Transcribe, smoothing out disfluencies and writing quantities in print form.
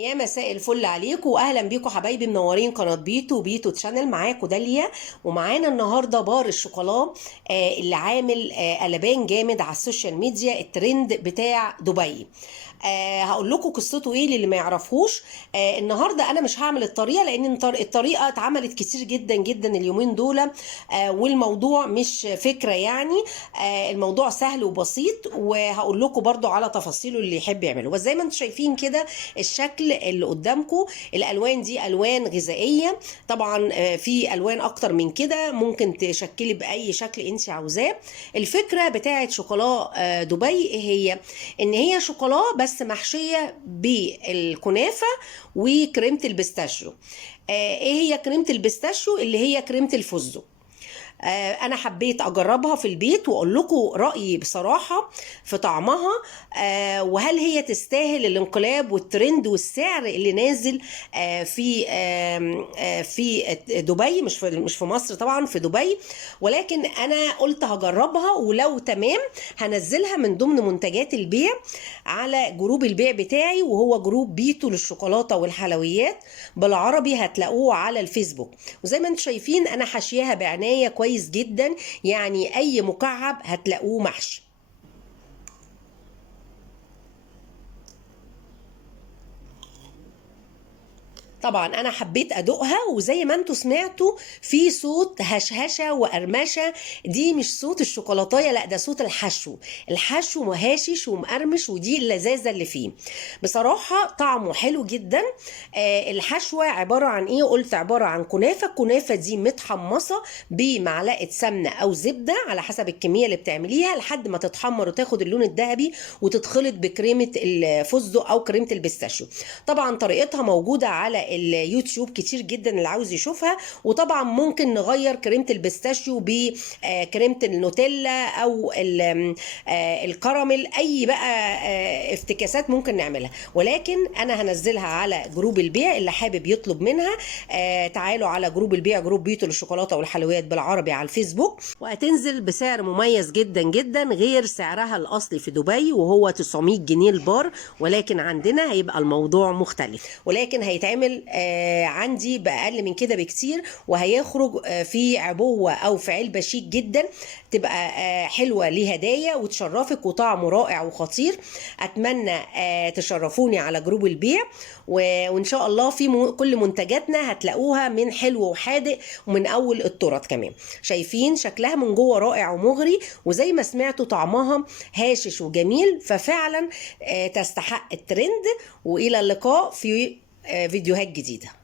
يا مساء الفل عليكم واهلا بيكم حبايبي منورين قناه بيتو تشانل. معاكم داليا، ومعانا النهارده بار الشوكولا اللي عامل قلبان جامد على السوشيال ميديا، الترند بتاع دبي. هقول لكم قصته ايه للي ما يعرفوش. النهارده انا مش هعمل الطريقه لان الطريقه اتعملت كتير جدا جدا اليومين دول. والموضوع مش فكره يعني. الموضوع سهل وبسيط، وهقول لكم برضو على تفاصيله اللي يحب يعمله. بس زي ما انتم شايفين كده الشكل اللي قدامكم، الالوان دي الوان غذائيه طبعا. في الوان اكتر من كده ممكن تشكلي باي شكل انت عاوزاه. الفكره بتاعه شوكولا دبي إيه هي؟ ان هي شوكولا بس محشيه بالكنافه وكريمه البيستاشيو. ايه هي كريمه البيستاشيو؟ اللي هي كريمه الفستق. انا حبيت اجربها في البيت واقول لكم رايي بصراحه في طعمها. وهل هي تستاهل الانقلاب والترند والسعر اللي نازل في دبي، مش في مصر طبعا، في دبي. ولكن انا قلت هجربها، ولو تمام هنزلها من ضمن منتجات البيع على جروب البيع بتاعي، وهو جروب بيتو للشوكولاته والحلويات بالعربي. هتلاقوه على الفيسبوك. وزي ما انتم شايفين انا حاشياها بعنايه كويس جدا، يعني اي مكعب هتلاقوه محشي. طبعا انا حبيت ادوقها، وزي ما انتم سمعتوا في صوت هشهشه وقرمشه. دي مش صوت الشوكولاتايه، لا ده صوت الحشو. الحشو مهاشش ومقرمش، ودي اللذاذه اللي فيه. بصراحه طعمه حلو جدا. الحشوه عباره عن ايه؟ قلت عباره عن كنافه. الكنافه دي متحمصه بمعلقه سمنه او زبده على حسب الكميه اللي بتعمليها، لحد ما تتحمر وتاخد اللون الذهبي، وتتخلط بكريمه الفستق او كريمه البيستاشيو. طبعا طريقتها موجوده على اليوتيوب كتير جدا اللي عاوز يشوفها. وطبعا ممكن نغير كريمه البيستاشيو بكريمه النوتيلا او الكراميل، اي بقى افتكاسات ممكن نعملها. ولكن انا هنزلها على جروب البيع، اللي حابب يطلب منها تعالوا على جروب البيع، جروب بيتو للشوكولاته والحلويات بالعربي على الفيسبوك. وهتنزل بسعر مميز جدا جدا غير سعرها الاصلي في دبي، وهو 900 جنيه البار. ولكن عندنا هيبقى الموضوع مختلف، ولكن هيتعمل عندي بأقل من كده بكتير، وهيخرج في عبوة أو في علبة شيك جدا، تبقى حلوة لهدايا وتشرفك، وطعمه رائع وخطير. أتمنى تشرفوني على جروب البيع، وإن شاء الله في كل منتجاتنا هتلاقوها من حلو وحادق، ومن أول التورت كمان. شايفين شكلها من جوه رائع ومغري، وزي ما سمعتوا طعمها هاشش وجميل، ففعلا تستحق الترند. وإلى اللقاء في فيديوهات جديدة.